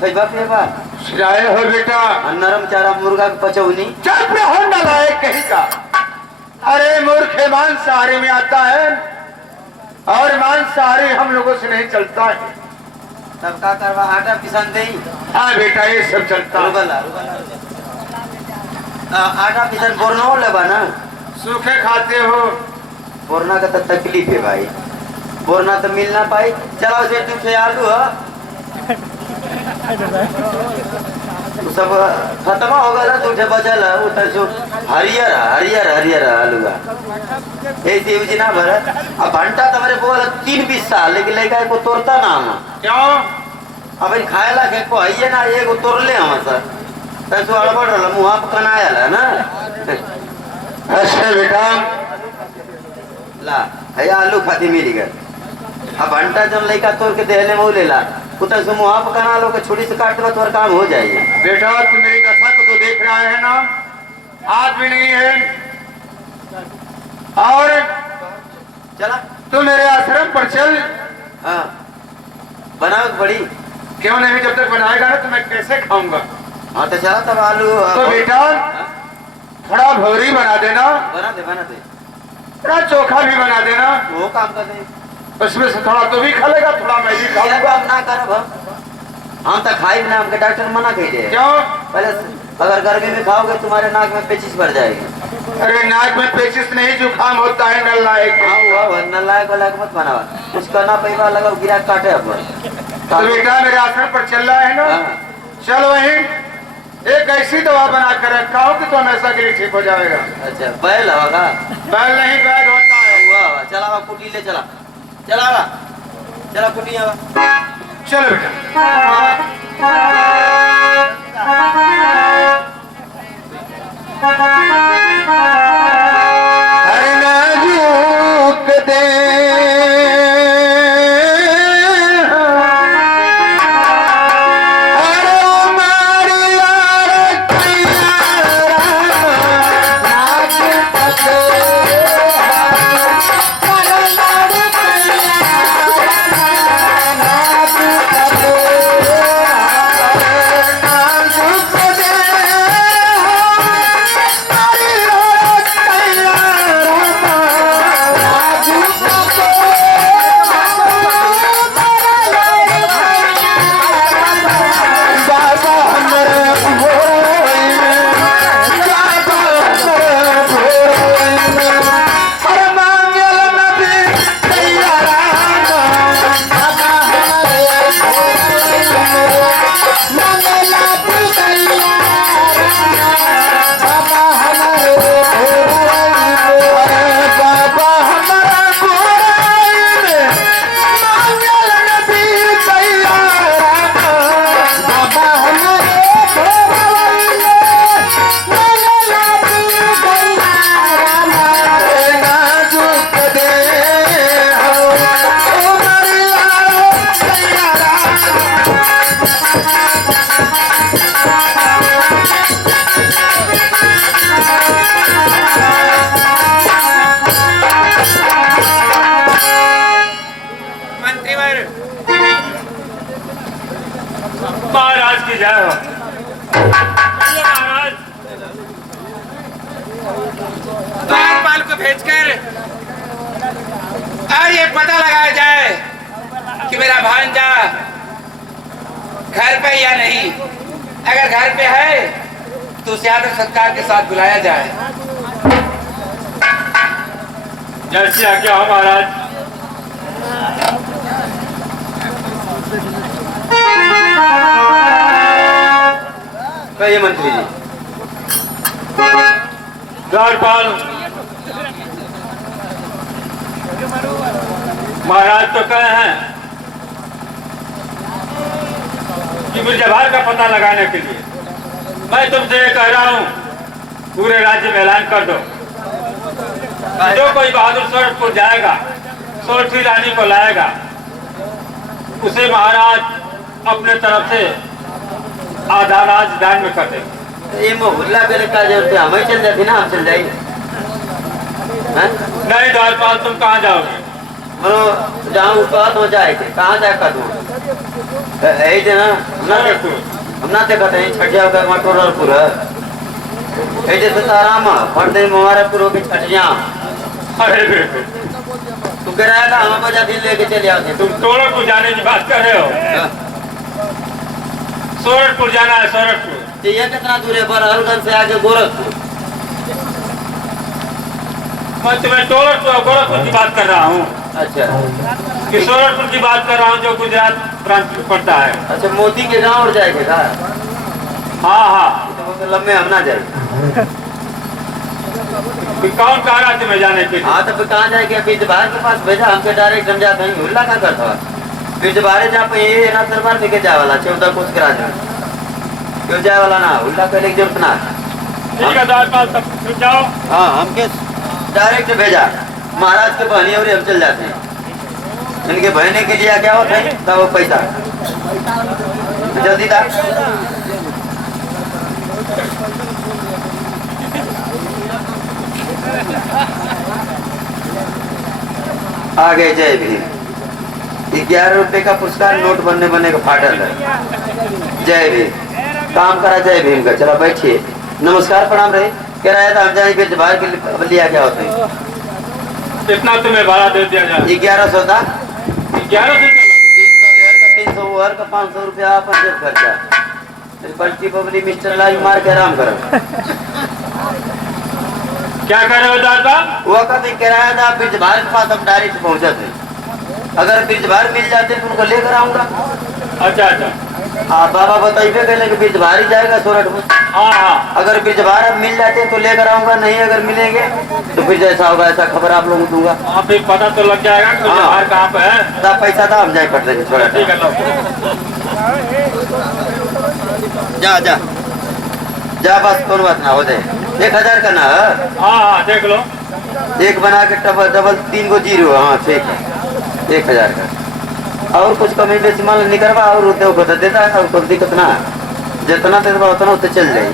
खैबा पिएबा सिलाए हो बेटा। नरम चारा मुर्गा के पचौनी चुप रहो नालायक कहीं का। अरे मूर्ख मांसाहारी में आता है और मांसाहारी हम लोगों से नहीं चलता है। तब का करवा आटा पिसान दे। हाँ बेटा ये सब चलता है। रुगला आटा पिसान बोरना लेबा ना सूखे खाते हो। बोरना का तो तकलीफ है भाई, बोरना तो मिल ना पाई। चलो से तू से आलू है सब खत्म हो गया तो बचल है उठा जो हरियर हरियर हरियर आलू का ऐसे यूज ना भर। अब भंटा तुम्हारे बोल 3-20 साल लेकिन लड़का को तोड़ता ना हम क्यों? अब खाए ला के को है ना एगो तोड़ ले हम सर तसो अड़बड़ रहा मुँह पर कनाया ना। अच्छा बेटा ला है आलू खाती मिली गए। अब भंटा जब लड़का तोड़ के दे ले वो ले ला उतर से मुँह पर कना लो के छुरी से काट दो तो काम हो जाएगा। बेटा तू मेरी दशा को तो देख रहा है ना, हाथ भी नहीं है और चला तू मेरे आश्रम पर चल। हाँ बनाओ बड़ी क्यों नहीं? जब तक बनाएगा ना तो मैं कैसे खाऊंगा? हाँ तो चला तब आलू तो बेटा थोड़ा भौरी बना देना, बना दे थोड़ा चोखा भी बना देना। वो काम कर दे उसमें से थोड़ा तो भी खा लेगा थोड़ा मैं भी खाऊंगा। काम ना करब हम तो खाई ना हमके डॉक्टर मना कह दे। क्यों? पहले अगर गर्मी में खाओगे तुम्हारे नाक में पेचिश भर जाएगी। अरे नाक में पेचिश नहीं जुकाम होता है नलायक। हाँ नलायक वाला मत बनावा कुछ करना पैसा लगा गिरा काटे अपन। तो बेटा मेरे आश्रम पर चल रहा है ना, चल वहीं एक ऐसी दवा बना कर रखा हो कि तो हमेशा के लिए ठीक हो जाएगा। अच्छा बैल होगा? बैल नहीं बैल होता है। हुआ चला कुटी ले चला चला कुटी चलो अरे नाजुक दे महाराज की जय हो। महाराज द्वारपाल को भेजकर और ये पता लगाया जाए कि मेरा भांजा घर पे या नहीं। अगर घर पे है तो उसे आदर सत्कार के साथ बुलाया जाए। जैसी आज्ञा हो महाराज। कहिए मंत्री जी। द्वारपाल महाराज तो कहे हैं कि मिर्जाभार का पता लगाने के लिए मैं तुमसे ये कह रहा हूँ पूरे राज्य में ऐलान कर दो। जो कोई बहादुर सोरठपुर जाएगा, सोरठी रानी को लाएगा, उसे महाराज अपने तरफ से आधाराज दान में कर देंगे। ये मोहल्ला बेले का जरूरत है, हमें चल जाती ना, हम चल जाएंगे। नहीं द्वारपाल तुम कहाँ जाओगे? जहाँ ऊपर तो जाए थे कहाँ जाए का तू यही थे ना हम ना देखा थे छठिया का मटोर पूरा ऐसे तो आराम फट दे हमारे पूरा के छठिया अरे बेटे तू कह रहा था हम बजा दिन लेके चले आते तुम सोरठपुर जाने की बात कर रहे हो? सोरठपुर जाना है, सोरठपुर। तो ये कितना दूर है? बरहलगंज से आगे गोरखपुर। मैं तुम्हें गोरखपुर की बात कर रहा हूँ। अच्छा कि सोरठपुर की बात कर रहा हूँ जो गुजरात प्रांत में पड़ता है। अच्छा मोदी के गाँव और जाएंगे का? हाँ हाँ तो लम्बे हम ना जाए। कौन कह रहा तुम्हें जाने के लिए? हाँ तो फिर कहाँ जाएंगे? बीजबार के पास भेजा हमके डायरेक्ट हम जाते हैं हुल्ला का करता है बीजबारे जहाँ पे ये ना सरकार लेके जाए वाला 14 कोस करा जाए क्यों जाए वाला ना हुल्ला पहले की जरूरत ना। ठीक है दाल सब जाओ। हाँ हमके डायरेक्ट भेजा महाराज के बहनी और हम चल जाते हैं इनके बहने के लिए क्या होता है तब वो पैसा जल्दी दा। आगे जय भीम 11 रुपए का पुरस्कार नोट बनने का फाटल है। जय भीम काम करा जय भीम का। चलो बैठिए नमस्कार प्रणाम रहे कह रहा था हम जाएंगे बाहर के लिए लिया क्या होता है? कितना तुम्हें भाड़ा दे दिया जाए? 1100 था 1100 300 ओवर का 500 रुपया पंचायत खर्चा बल्कि बबली मिस्टर लाल मार के आराम करो। क्या कर रहे हो दादा? वो कभी किराया था बीजबार के पास हम डायरेक्ट पहुंचे थे अगर बीजबार मिल जाते तो उनको लेकर आऊंगा। अच्छा अच्छा आप बाबा बताइए कहले कि बीजबार ही जाएगा सोरठपुर। हाँ हाँ अगर बीजबार अब मिल जाते तो लेकर आऊंगा नहीं अगर मिलेंगे तो फिर जैसा होगा ऐसा खबर आप लोगों को दूंगा। आप भी पता तो लग जाएगा कि हाँ। बाहर कहाँ पे है। तब पैसा था हम जाए पड़ देंगे थोड़ा ठीक है लो। जा जा जा बस कोई बात ना हो जाए 1000 का ना है? हाँ हाँ देख लो। एक बना के डबल 3 को 0। हाँ ठीक है 1000 का और कुछ कमी बेची मान निकलवा और उद्योग देता है और कोई दिक्कत ना जितना देता उतना उससे चल जाए।